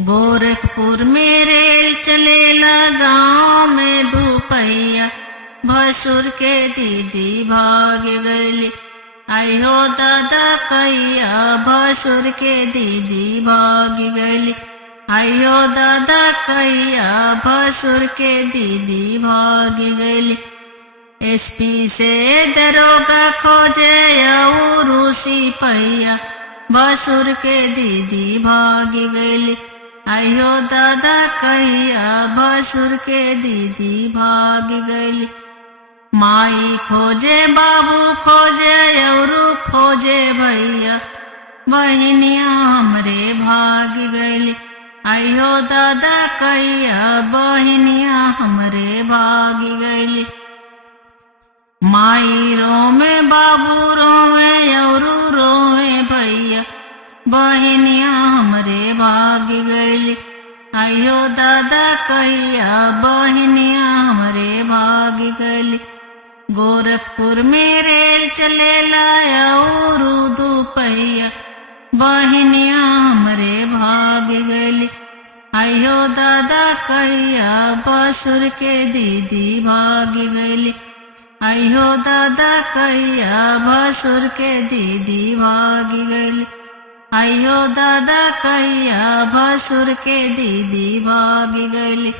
गोरखपुर में रेल चलेला गाँव में दुपहिया, भसुर के दीदी भाग गईली। आयो दादा कैया भसुर के दीदी भाग गईली। आयो दादा कैया भसुर के दीदी भाग गईली। एसपी से दरोगा खोजे और सिपहिया, भसुर के दीदी भाग गईली। आयो दादा कैया भसुर के दीदी भाग गईली। माई खोजे बाबू खोजे और खोजे भैया, बहनिया हमरे भाग गईली। आयो दादा कैया बहनिया हमरे भाग गईली। माई रोवे बाबू रोवे और रोवे भैया, बहनिया हमरे भाग गईली। आयो दादा कैया बहनिया हमरे भाग गईली। गोरखपुर में रेल चलेला और दुपहिया, बहनिया हमरे भाग गईली। आयो दादा कैया भसुर के दीदी भाग गईली। आयो दादा कैया भसुर के दीदी भाग गईली। आयो दादा कैया भसुर के दीदी भाग गईली।